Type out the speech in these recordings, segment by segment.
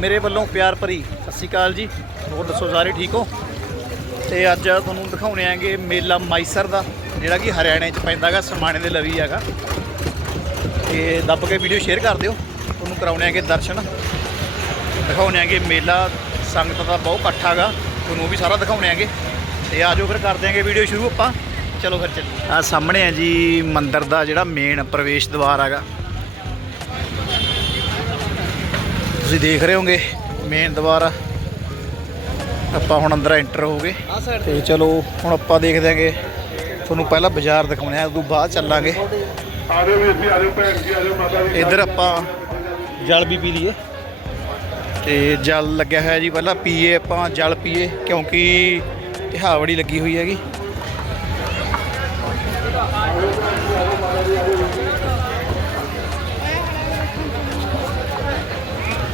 ਮੇਰੇ ਵੱਲੋਂ ਪਿਆਰ ਭਰੀ ਸਤਿ ਸ਼੍ਰੀ ਅਕਾਲ ਜੀ। ਹੋਰ ਦੱਸੋ ਸਾਰੇ ਠੀਕ ਹੋ? ਤੇ ਅੱਜ ਤੁਹਾਨੂੰ ਦਿਖਾਉਣੇ ਆਂਗੇ ਮੇਲਾ ਮਾਈਸਰ ਦਾ, ਜਿਹੜਾ ਕਿ ਹਰਿਆਣੇ 'ਚ ਪੈਂਦਾਗਾ ਸਮਾਣੇ ਦੇ ਲਵੀ ਹੈਗਾ। ਤੇ ਦੱਬ ਕੇ ਵੀਡੀਓ ਸ਼ੇਅਰ ਕਰ ਦਿਓ, ਤੁਹਾਨੂੰ ਕਰਾਉਣੇ ਆਂਗੇ ਦਰਸ਼ਨ। ਦਿਖਾਉਣੇ ਆਂਗੇ ਮੇਲਾ, ਸੰਗਤ ਦਾ ਬਹੁਤ ਇਕੱਠਾ ਹੈਗਾ, ਤੁਹਾਨੂੰ ਉਹ ਵੀ ਸਾਰਾ ਦਿਖਾਉਣੇ ਆਂਗੇ। ਤੇ ਆਜੋ ਫਿਰ ਕਰ ਦਿਆਂਗੇ ਵੀਡੀਓ ਸ਼ੁਰੂ ਆਪਾਂ। ਚਲੋ ਫਿਰ ਚੱਲੀਏ। ਆ ਸਾਹਮਣੇ ਆ ਜੀ ਮੰਦਿਰ ਦਾ ਜਿਹੜਾ ਮੇਨ ਪ੍ਰਵੇਸ਼ ਦੁਆਰ ਹੈਗਾ। ਤੁਸੀਂ ਦੇਖ ਰਹੇ ਹੋਗੇ ਮੇਨ ਦਵਾਰ ਆ। ਆਪਾਂ ਹੁਣ ਅੰਦਰ ਐਂਟਰ ਹੋ ਗਏ। ਤੇ ਚਲੋ ਹੁਣ ਆਪਾਂ ਦੇਖਦੇ ਆਂਗੇ। ਤੁਹਾਨੂੰ ਪਹਿਲਾਂ ਬਾਜ਼ਾਰ ਦਿਖਾਉਣੇ ਆ ਉਦੋਂ ਬਾਅਦ ਚੱਲਾਂਗੇ। ਆਜੋ ਵੀ ਅਸੀਂ ਆਜੋ ਭੈਣ ਜੀ ਆਜੋ ਮਾਤਾ ਜੀ। ਇੱਧਰ ਆਪਾਂ ਜਲ ਵੀ ਪੀ ਲਈਏ। ਤੇ ਜਲ ਲੱਗਿਆ ਹੋਇਆ ਜੀ ਪਹਿਲਾਂ ਪੀਏ ਆਪਾਂ ਜਲ ਪੀਏ ਕਿਉਂਕਿ ਤਿਹਾਵੜੀ ਲੱਗੀ ਹੋਈ ਹੈਗੀ।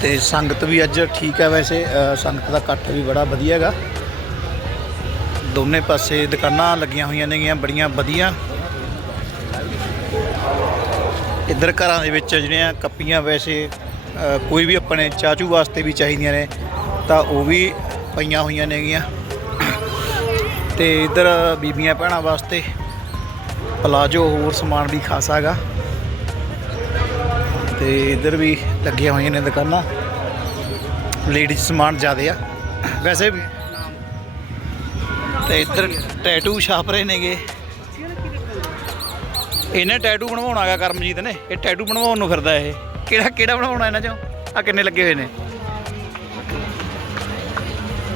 ਤੇ ਸੰਗਤ ਵੀ ਅੱਜ ਠੀਕ ਹੈ ਵੈਸੇ ਸੰਗਤ ਦਾ ਇਕੱਠ ਵੀ ਬੜਾ ਵਧੀਆ ਹੈਗਾ। ਦੋਨੇ ਪਾਸੇ ਦੁਕਾਨਾਂ ਲੱਗੀਆਂ ਹੋਈਆਂ ਨੇਗੀਆਂ, ਬੜੀਆਂ ਵਧੀਆ। ਇੱਧਰ ਘਰਾਂ ਦੇ ਵਿੱਚ ਜਿਹੜੀਆਂ ਕੱਪੀਆਂ ਵੈਸੇ ਕੋਈ ਵੀ ਆਪਣੇ ਚਾਚੂ ਵਾਸਤੇ ਵੀ ਚਾਹੀਦੀਆਂ ਨੇ, ਤਾਂ ਉਹ ਵੀ ਪਈਆਂ ਹੋਈਆਂ ਨੇਗੀਆਂ। ਤੇ ਇੱਧਰ ਬੀਬੀਆਂ ਭੈਣਾਂ ਵਾਸਤੇ ਪਲਾਜੋ ਹੋਰ ਸਮਾਨ ਵੀ ਖਾਸਾ ਹੈਗਾ। ਤੇ ਇੱਧਰ ਵੀ ਲੱਗੀਆਂ ਹੋਈਆਂ ਨੇ ਦੁਕਾਨਾਂ। ਲੇਡੀਜ਼ ਸਮਾਨ ਜ਼ਿਆਦੇ ਆ। ਵੈਸੇ ਵੀ ਤੇ ਇੱਧਰ ਟੈਟੂ ਛਾਪ ਰਹੇ ਨੇਗੇ। ਇਹਨੇ ਟੈਟੂ ਬਣਵਾਉਣਾ ਹੈਗਾ ਕਰਮਜੀਤ ਨੇ। ਇਹ ਟੈਟੂ ਬਣਵਾਉਣ ਨੂੰ ਫਿਰਦਾ ਇਹ। ਕਿਹੜਾ ਕਿਹੜਾ ਬਣਵਾਉਣਾ ਇਹਨਾਂ ਚੋਂ? ਆ ਕਿੰਨੇ ਲੱਗੇ ਹੋਏ ਨੇ?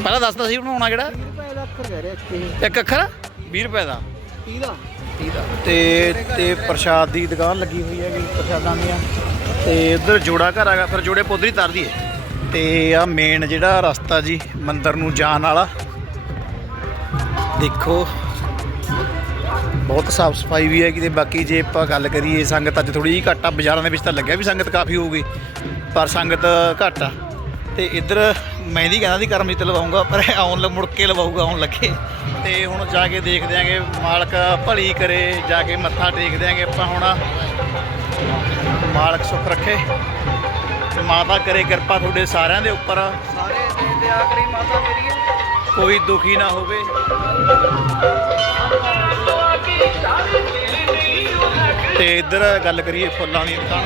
ਪਹਿਲਾਂ ਦੱਸਦਾ ਸੀ ਬਣਾਉਣਾ ਕਿਹੜਾ? ਇੱਕ ਅੱਖਰ? 20 ਰੁਪਏ ਦਾ। 30 ਦਾ ਤੇ ਤੇ ਪ੍ਰਸ਼ਾਦ ਦੀ ਦੁਕਾਨ ਲੱਗੀ ਹੋਈ ਹੈਗੀ ਪ੍ਰਸ਼ਾਦਾਂ ਦੀਆਂ। ਤੇ ਉਧਰ ਜੋੜਾ ਘਰ ਹੈਗਾ, ਫਿਰ ਜੋੜੇ ਪੋਦਰੀ ਤਰਦੀ ਹੈ ਤੇ ਆ ਮੇਨ ਜਿਹੜਾ ਰਸਤਾ ਜੀ, ਮੰਦਰ ਨੂੰ ਜਾਣ ਵਾਲਾ। ਦੇਖੋ, ਬਹੁਤ ਸਾਫ਼ ਸਫ਼ਾਈ ਵੀ ਹੈ ਕਿਤੇ ਬਾਕੀ ਜੇ ਆਪਾਂ ਗੱਲ ਕਰੀਏ ਸੰਗਤ, ਅੱਜ ਥੋੜੀ ਜਿਹੀ ਘੱਟ ਆ, ਬਾਜ਼ਾਰਾਂ ਦੇ ਵਿੱਚ ਤਾਂ ਲੱਗਿਆ ਵੀ ਸੰਗਤ ਕਾਫੀ ਹੋਊਗੀ, ਪਰ ਸੰਗਤ ਘੱਟ ਆ। ਤੇ ਇੱਧਰ ਮੈਂ ਨਹੀਂ ਕਹਿੰਦਾ ਸੀ ਕਰਮਜੀਤ ਲਵਾਉਂਗਾ ਪਰ ਆਉਣ ਲ, ਮੁੜ ਕੇ ਲਵਾਊਗਾ, ਆਉਣ ਲੱਗੇ। ਤੇ ਹੁਣ ਜਾ ਕੇ ਦੇਖਦੇ ਆਂਗੇ ਮਾਲਕ ਭਲੀ ਕਰੇ, ਜਾ ਕੇ ਮੱਥਾ ਟੇਕਦੇ ਆਂਗੇ ਆਪਾਂ ਹੁਣ। ਮਾਲਕ ਸੁੱਖ ਰੱਖੇ। ਮਾਤਾ ਕਰੇ ਕਿਰਪਾ ਤੁਹਾਡੇ ਸਾਰਿਆਂ ਦੇ ਉੱਪਰ। ਸਾਰੇ ਦੇ ਦਿਆ ਕਰੀ ਮਾਤਾ ਮੇਰੀ। ਕੋਈ ਦੁਖੀ ਨਾ ਹੋਵੇ। ਤੇ ਇੱਧਰ ਗੱਲ ਕਰੀਏ ਫੁੱਲਾਂ ਦੀ ਦੁਕਾਨ।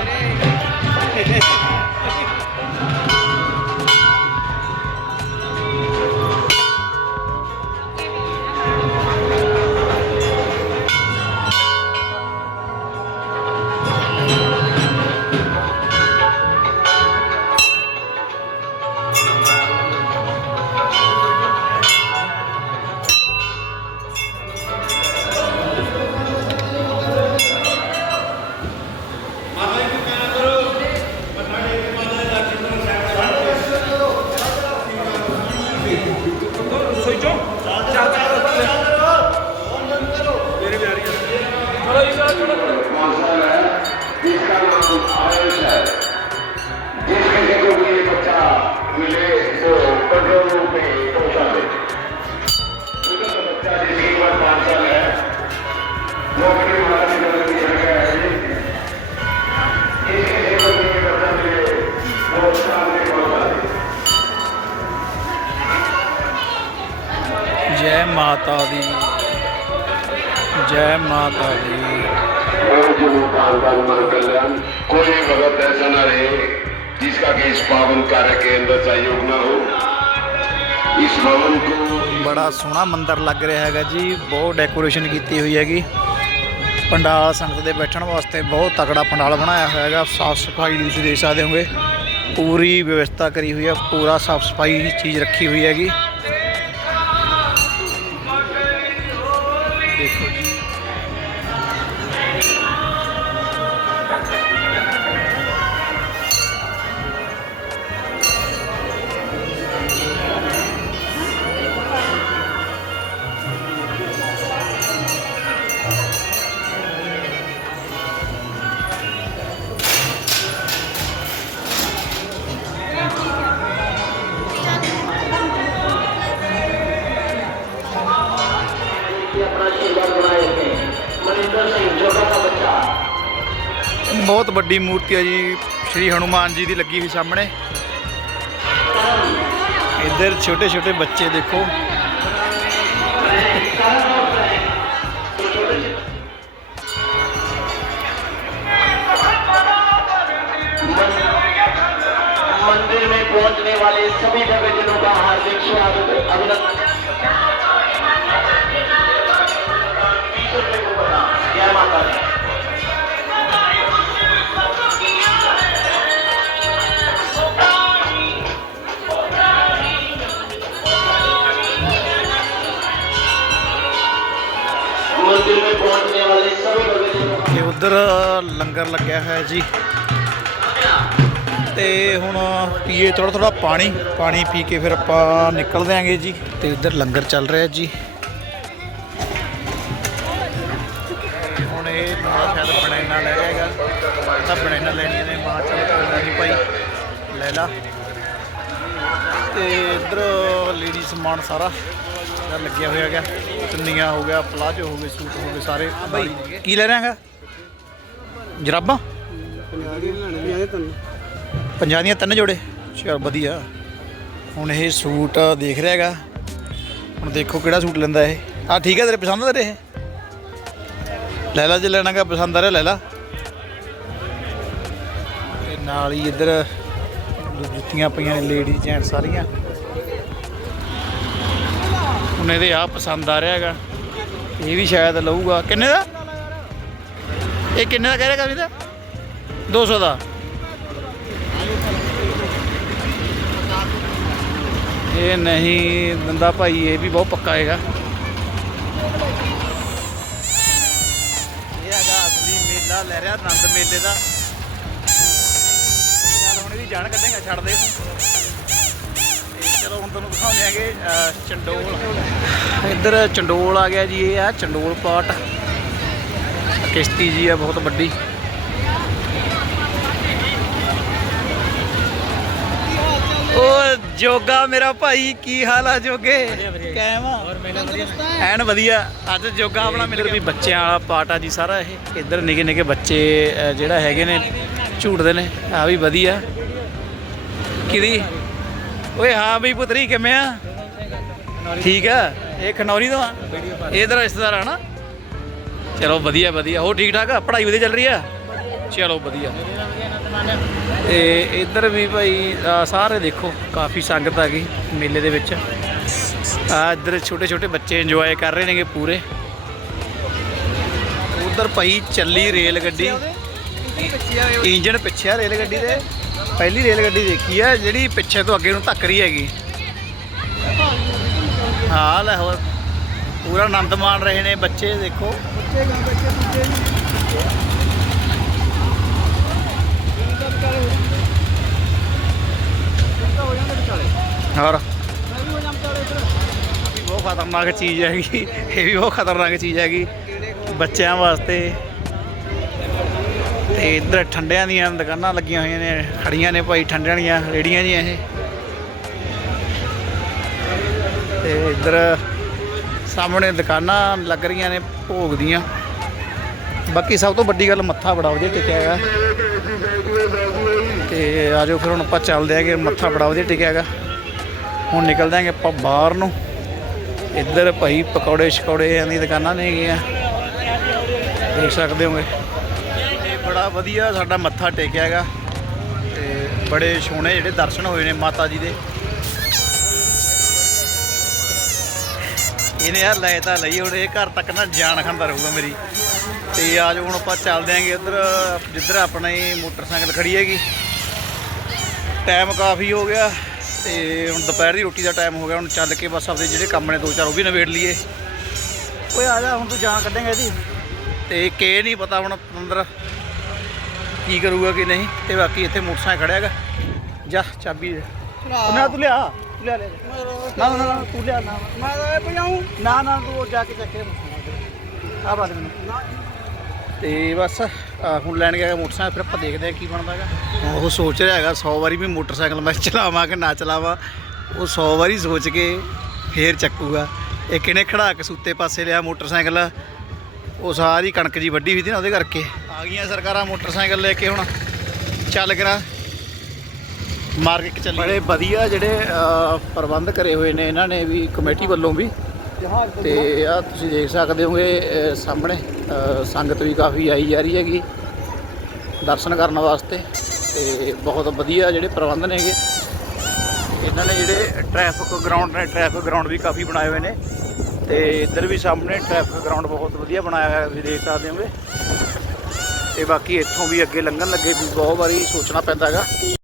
거죠? ਮਾਤਾ ਦੀ ਜੈ ਮਾਤਾ ਦੀ मन कल्याण कोई भगत ऐसा न रहे जिसका कि इस पावन कार्य के अंदर सहयोग न हो इस भवन को ਬੜਾ ਸੋਹਣਾ ਮੰਦਿਰ ਲੱਗ ਰਿਹਾ ਹੈਗਾ ਜੀ ਬਹੁਤ ਡੈਕੋਰੇਸ਼ਨ ਕੀਤੀ ਹੋਈ ਹੈਗੀ ਪੰਡਾਲ ਸੰਗਤ ਦੇ ਬੈਠਣ ਵਾਸਤੇ ਬਹੁਤ ਤਕੜਾ ਪੰਡਾਲ ਬਣਾਇਆ ਹੋਇਆ ਹੈਗਾ ਸਾਫ ਸਫਾਈ ਦੀ ਤੁਸੀਂ ਦੇਖ ਸਕਦੇ ਹੋਗੇ ਪੂਰੀ ਵਿਵਸਥਾ ਕਰੀ ਹੋਈ ਹੈ ਪੂਰਾ ਸਾਫ ਸਫਾਈ ਦੀ ਚੀਜ਼ ਰੱਖੀ ਹੋਈ ਹੈਗੀ ਬਹੁਤ ਵੱਡੀ ਮੂਰਤੀ ਹੈ ਜੀ ਸ਼੍ਰੀ ਹਨੂਮਾਨ ਜੀ ਦੀ ਲੱਗੀ ਹੋਈ ਸਾਹਮਣੇ ਇੱਧਰ ਛੋਟੇ ਛੋਟੇ ਬੱਚੇ ਦੇਖੋ मंदिर में पहुंचने वाले सभी भक्तजनों का हार्दिक स्वागत अभिनंदन जय माता ਤੇ ਉਧਰ ਲੰਗਰ ਲੱਗਿਆ ਹੋਇਆ ਜੀ। ਤੇ ਹੁਣ ਪੀਏ ਥੋੜਾ ਥੋੜਾ ਪਾਣੀ। ਪਾਣੀ ਪੀ ਕੇ ਫਿਰ ਆਪਾਂ ਨਿਕਲ ਦਿਆਂਗੇ ਜੀ। ਤੇ ਇੱਧਰ ਲੰਗਰ ਚੱਲ ਰਿਹਾ ਜੀ। ਹੁਣ ਇਹ ਮਾਂ ਸ਼ਾਇਦ ਬਨਾਨਾ ਲੈ ਰਿਹਾ ਹੈਗਾ ਤਾਂ ਬਨਾਨਾ ਲੈਣੀਆਂ ਨੇ ਮਾਂ ਚੱਲ ਕੋਈ ਨਹੀਂ ਭਾਈ। ਲੈ ਲਾ। ਤੇ ਇੱਧਰ ਲੇਡੀ ਸਮਾਨ ਸਾਰਾ। ਜਿਹੜਾ ਲੱਗਿਆ ਹੋਇਆ ਹੈਗਾ। ਚੁੰਨੀਆਂ ਹੋ ਗਿਆ ਪਲਾਜੋ ਹੋ ਗਏ ਸੂਟ ਹੋ ਗਏ ਸਾਰੇ ਭਾਈ ਕੀ ਲੈ ਰਿਹਾ ਹੈਗਾ? ਜਰਾਬਾਂ? ਪੰਜਾਹ ਦੀਆਂ ਤਿੰਨ ਜੋੜੇ। ਚਲ ਵਧੀਆ। ਹੁਣ ਇਹ ਸੂਟ ਦੇਖ ਰਿਹਾ ਹੈਗਾ। ਹੁਣ ਦੇਖੋ ਕਿਹੜਾ ਸੂਟ ਲੈਂਦਾ ਇਹ। ਆ ਠੀਕ ਹੈ ਤੇਰੇ ਪਸੰਦ ਆ ਤੇਰੇ ਇਹ? ਲੈ ਲਾ ਜੇ ਲੈਣਾਗਾ ਪਸੰਦ ਆ ਰਿਹਾ ਲੈ ਲਾ। ਤੇ ਨਾਲ ਹੀ ਇੱਧਰ ਜੁੱਤੀਆਂ ਪਈਆਂ ਨੇ ਲੇਡੀ ਜੈਂਟ ਸਾਰੀਆਂ। ਹੁਣ ਇਹਦੇ ਆ ਪਸੰਦ ਆ ਰਿਹਾ ਹੈਗਾ। ਇਹ ਵੀ ਸ਼ਾਇਦ ਲਊਗਾ। ਕਿੰਨੇ ਦਾ? ਇਹ ਕਿੰਨੇ ਦਾ ਕਹਿ ਰਿਹਾ ਕਵੀ ਦਾ 200 ਦਾ। ਇਹ ਨਹੀਂ ਦੰਦਾ ਭਾਈ, ਇਹ ਵੀ ਬਹੁਤ ਪੱਕਾ ਹੈਗਾ। ਇਹ ਹੈਗਾ ਅਸਲੀ ਮੇਲਾ ਲੈ ਰਿਹਾ, ਆਨੰਦ ਮੇਲੇ ਦਾ। ਚੱਲ ਹੁਣ ਇਹਦੀ ਜਾਣ ਕੱਢੇਗਾ, ਛੱਡ ਦੇ। ਚਲੋ ਹੁਣ ਤੁਹਾਨੂੰ ਦਿਖਾਉਂਦੇ ਆਂਗੇ ਚੰਡੋਲ। ਇੱਧਰ ਚੰਡੋਲ ਆ ਗਿਆ ਜੀ ਇਹ ਆ ਚੰਡੋਲ ਪਾਟ ਕਿਸ਼ਤੀ ਜੀ ਆ ਬਹੁਤ ਵੱਡੀ। ਓ ਜੋਗਾ ਮੇਰਾ ਭਾਈ ਕੀ ਹਾਲ ਆ ਜੋਗੇ? ਆ? ਐਨ ਵਧੀਆ। ਅੱਜ ਜੋਗਾ ਆਪਣਾ ਮਿਲ ਵੀ ਬੱਚਿਆਂ ਵਾਲਾ ਪਾਰਟ ਆ ਜੀ ਸਾਰਾ ਇਹ। ਇੱਧਰ ਨਿੱਕੇ ਨਿੱਕੇ ਬੱਚੇ ਜਿਹੜਾ ਹੈਗੇ ਨੇ ਝੂਟਦੇ ਨੇ ਆ ਵੀ ਵਧੀਆ। ਕਿਹਦੀ? ਓਏ ਹਾਂ ਬਈ ਪੁੱਤਰੀ, ਕਿਵੇਂ ਆ? ਠੀਕ ਆ? ਇਹ ਖਨੌਰੀ ਤੋਂ ਆ? ਇਹ ਤੇਰਾ ਰਿਸ਼ਤੇਦਾਰ ਆ ਨਾ? ਚਲੋ ਵਧੀਆ ਵਧੀਆ। ਹੋ ਠੀਕ ਠਾਕ ਆ? ਪੜ੍ਹਾਈ ਵਧੀਆ ਚੱਲ ਰਹੀ ਆ? ਚਲੋ ਵਧੀਆ। ਤੇ ਇੱਧਰ ਵੀ ਭਾਈ ਸਾਰੇ ਦੇਖੋ, ਕਾਫੀ ਸੰਗਤ ਆ ਗਈ ਮੇਲੇ ਦੇ ਵਿੱਚ। ਆ ਇੱਧਰ ਛੋਟੇ ਛੋਟੇ ਬੱਚੇ ਇੰਜੋਏ ਕਰ ਰਹੇ ਨੇਗੇ ਪੂਰੇ। ਉਧਰ ਭਾਈ ਚੱਲੀ ਰੇਲ ਗੱਡੀ। ਇੰਜਣ ਪਿੱਛੇ ਆ ਰੇਲ ਗੱਡੀ ਦੇ ਪਹਿਲੀ ਰੇਲ ਗੱਡੀ ਦੇਖੀ ਹੈ, ਜਿਹੜੀ ਪਿੱਛੇ ਤੋਂ ਅੱਗੇ ਨੂੰ ਧੱਕ ਰਹੀ ਹੈਗੀ। ਹਾਂ, ਲੈ ਹੋਰ। ਪੂਰਾ ਆਨੰਦ ਮਾਣ ਰਹੇ ਨੇ ਬੱਚੇ, ਦੇਖੋ। ਹੋਰ। ਬਹੁਤ ਖਤਰਨਾਕ ਚੀਜ਼ ਹੈਗੀ। ਇਹ ਵੀ ਬਹੁਤ ਖਤਰਨਾਕ ਚੀਜ਼ ਹੈਗੀ ਬੱਚਿਆਂ ਵਾਸਤੇ। ਤੇ ਇੱਧਰ ਠੰਡਿਆਂ ਦੀਆਂ ਦੁਕਾਨਾਂ ਲੱਗੀਆਂ ਹੋਈਆਂ ਨੇ, ਖੜੀਆਂ ਨੇ ਭਾਈ, ਠੰਡਿਆਂ ਦੀਆਂ, ਰੇੜੀਆਂ ਜੀਆਂ ਇਹ। ਤੇ ਇੱਧਰ ਸਾਹਮਣੇ ਦੁਕਾਨਾਂ ਲੱਗ ਰਹੀਆਂ ਨੇ ਭੋਗ ਦੀਆਂ। ਬਾਕੀ ਸਭ ਤੋਂ ਵੱਡੀ ਗੱਲ ਮੱਥਾ ਬੜਾ ਵਧੀਆ ਟਿਕਿਆ ਹੈਗਾ। ਤੇ ਆਜੋ ਫਿਰ ਹੁਣ ਆਪਾਂ ਚੱਲਦੇ ਆਂਗੇ ਮੱਥਾ ਬੜਾ ਵਧੀਆ ਟਿਕਿਆ ਹੈਗਾ। ਹੁਣ ਨਿਕਲਦੇ ਆਂਗੇ ਆਪਾਂ ਬਾਹਰ ਨੂੰ। ਇੱਧਰ ਭਾਈ ਪਕੌੜੇ ਸ਼ਕੌੜੇ ਦੀ ਦੁਕਾਨਾਂ ਨੇ ਹੈਗੀਆਂ। ਦੇਖ ਸਕਦੇ ਹੋਗੇ। ਬੜਾ ਵਧੀਆ ਸਾਡਾ ਮੱਥਾ ਟੇਕਿਆ ਹੈਗਾ ਤੇ ਬੜੇ ਸੋਹਣੇ ਜਿਹੜੇ ਦਰਸ਼ਨ ਹੋਏ ਨੇ ਮਾਤਾ ਜੀ ਦੇ। ਇਹਨੇ ਯਾਰ ਲੈ ਤਾਂ ਲਈ, ਹੁਣ ਇਹ ਘਰ ਤੱਕ ਨਾ ਜਾਨ ਖਾਂਦਾ ਰਹੂਗਾ ਮੇਰੀ। ਤੇ ਆਜ ਹੁਣ ਆਪਾਂ ਚੱਲਦੇ ਆਂਗੇ ਇੱਧਰ ਜਿੱਧਰ ਆਪਣਾ ਹੀ ਮੋਟਰਸਾਈਕਲ ਖੜੀ ਹੈਗੀ। ਟਾਈਮ ਕਾਫੀ ਹੋ ਗਿਆ ਤੇ ਹੁਣ ਦੁਪਹਿਰ ਦੀ ਰੋਟੀ ਦਾ ਟਾਈਮ ਹੋ ਗਿਆ, ਹੁਣ ਚੱਲ ਕੇ ਬਸ ਆਪਦੇ ਜਿਹੜੇ ਕੰਮ ਨੇ ਦੋ ਚਾਰ ਉਹ ਵੀ ਨਵੇੜ ਲਈਏ। ਓਏ ਆ ਜਾ, ਹੁਣ ਤੂੰ ਜਾਨ ਕੱਢੇਂਗਾ ਇਹਦੀ। ਤੇ ਕੇ ਨਹੀਂ ਪਤਾ ਹੁਣ ਅੰਦਰ। ਕੀ ਕਰੂਗਾ ਕਿ ਨਹੀਂ ਤੇ ਬਾਕੀ ਇੱਥੇ ਮੋਟਰਸਾਈਕਲ ਖੜਿਆ ਹੈਗਾ। ਜਾ ਚਾਬੀ ਦੇ। ਉਹ ਨਾ ਤੂੰ ਲਿਆ। ਤੂੰ ਲਿਆ ਲੈ। ਨਾ ਨਾ ਨਾ ਤੂੰ ਲਿਆ ਨਾ। ਮੈਂ ਤਾਂ ਭਜਾਉਂ ਨਾ ਨਾ ਤੂੰ ਉਹ ਜਾ ਕੇ ਚੱਕੇ ਆ ਬਾਦ ਮੈਨੂੰ। ਤੇ ਬਸ ਆਹ ਹੁਣ ਲੈਣ ਗਿਆ ਮੋਟਰਸਾਈਕਲ ਫਿਰ ਆਪਾਂ ਦੇਖਦੇ ਆ ਕੀ ਬਣਦਾ ਹੈਗਾ। ਉਹ ਸੋਚ ਰਿਹਾ ਹੈਗਾ 100 ਵਾਰੀ ਵੀ ਮੋਟਰਸਾਈਕਲ ਮੈਂ ਚਲਾਵਾਂ ਕਿ ਨਾ ਚਲਾਵਾਂ। ਉਹ 100 ਵਾਰੀ ਸੋਚ ਕੇ ਫੇਰ ਚੱਕੂਗਾ। ਇਹ ਕਿਨੇ ਖੜਾ ਕੇ ਸੁੱਤੇ ਪਾਸੇ ਲਿਆ ਮੋਟਰਸਾਈਕਲ। ਉਹ ਸਾਰੀ ਕਣਕ ਜੀ ਵੱਡੀ ਹੋਈ ਸੀ ਨਾ ਉਹਦੇ ਕਰਕੇ। ਆ ਗਈਆਂ ਸਰਕਾਰਾਂ ਮੋਟਰਸਾਈਕਲ ਲੈ ਕੇ ਹੁਣ ਚੱਲ ਕਰਾ। ਮਾਰਗ ਇੱਕ ਚੱਲੀ। ਬੜੇ ਵਧੀਆ ਜਿਹੜੇ ਪ੍ਰਬੰਧ ਕਰੇ ਹੋਏ ਨੇ ਇਹਨਾਂ ਨੇ ਵੀ, ਕਮੇਟੀ ਵੱਲੋਂ ਵੀ। ਤੇ ਆ ਤੁਸੀਂ ਦੇਖ ਸਕਦੇ ਹੋਗੇ ਸਾਹਮਣੇ ਸੰਗਤ ਵੀ ਕਾਫੀ ਆਈ ਜਾ ਰਹੀ ਹੈਗੀ ਦਰਸ਼ਨ ਕਰਨ ਵਾਸਤੇ। ਤੇ ਬਹੁਤ ਵਧੀਆ ਜਿਹੜੇ ਪ੍ਰਬੰਧ ਨੇਗੇ ਇਹਨਾਂ ਨੇ ਜਿਹੜੇ ਟ੍ਰੈਫਿਕ ਗਰਾਊਂਡ ਨੇ ਟ੍ਰੈਫਿਕ ਗਰਾਊਂਡ ਵੀ ਕਾਫੀ ਬਣਾਏ ਹੋਏ ਨੇ। ਤੇ ਇੱਧਰ ਵੀ ਸਾਹਮਣੇ ਟ੍ਰੈਫਿਕ ਗਰਾਊਂਡ ਬਹੁਤ ਵਧੀਆ ਬਣਾਇਆ ਹੋਇਆ, ਤੁਸੀਂ ਦੇਖ ਸਕਦੇ ਹੋਗੇ। ਤੇ ਬਾਕੀ ਇੱਥੋਂ ਵੀ ਅੱਗੇ ਲੰਘਣ ਲੱਗੇ ਵੀ ਬਹੁਤ ਵਾਰੀ ਸੋਚਣਾ ਪੈਂਦਾ ਹੈਗਾ।